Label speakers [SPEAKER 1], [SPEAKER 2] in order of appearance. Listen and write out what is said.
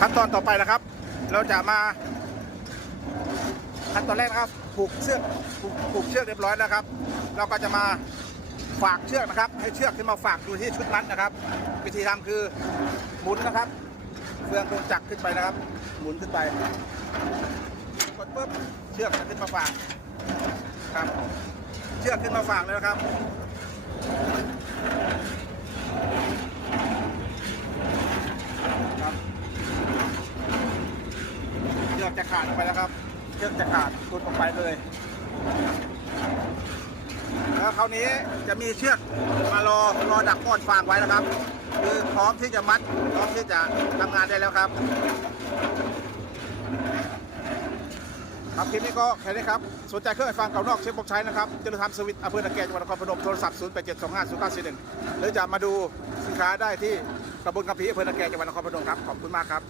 [SPEAKER 1] ขั้นตอนต่อไปนะครับ เราจะมาขั้นตอนแรกนะครับผูกเชือกผูกผูกเชือกเรียบร้อยแล้วครับ เราก็จะมาฝากเชือกนะครับ ให้เชือกที่มาฝากอยู่ที่ชุดมัดนะครับ วิธีทำคือหมุนนะครับเฟืองเครื่องจักขึ้นไปนะครับ หมุนขึ้นไปกดปุ๊บเชือกจะขึ้นมาฝากครับ เชือกขึ้นมาฝากเลยนะครับ อกจะขาดออกไปแล้วครับเชือกจะขาดหลุดออกไปเลย แล้วคราวนี้จะมีเชือกมารอรอดักก้อนฟางไว้นะครับ คือพร้อมที่จะมัดพร้อมที่จะทำงานได้แล้วครับครับคลิปนี้ก็แค่นี้ครับสนใจเครื่องไฟฟ้าเก่านอกเชฟบอกใช้นะครับเจริญธรรมสวิตอำเภอตะแกรงจังหวัดนครพนมโทรศัพท์ 0 8 7 2 5 0 9 4 1 หรือจะมาดูสินค้าได้ที่ตำบลกำพีอำเภอตะแกรงจังหวัดนครพนมครับ ขอบคุณมากครับ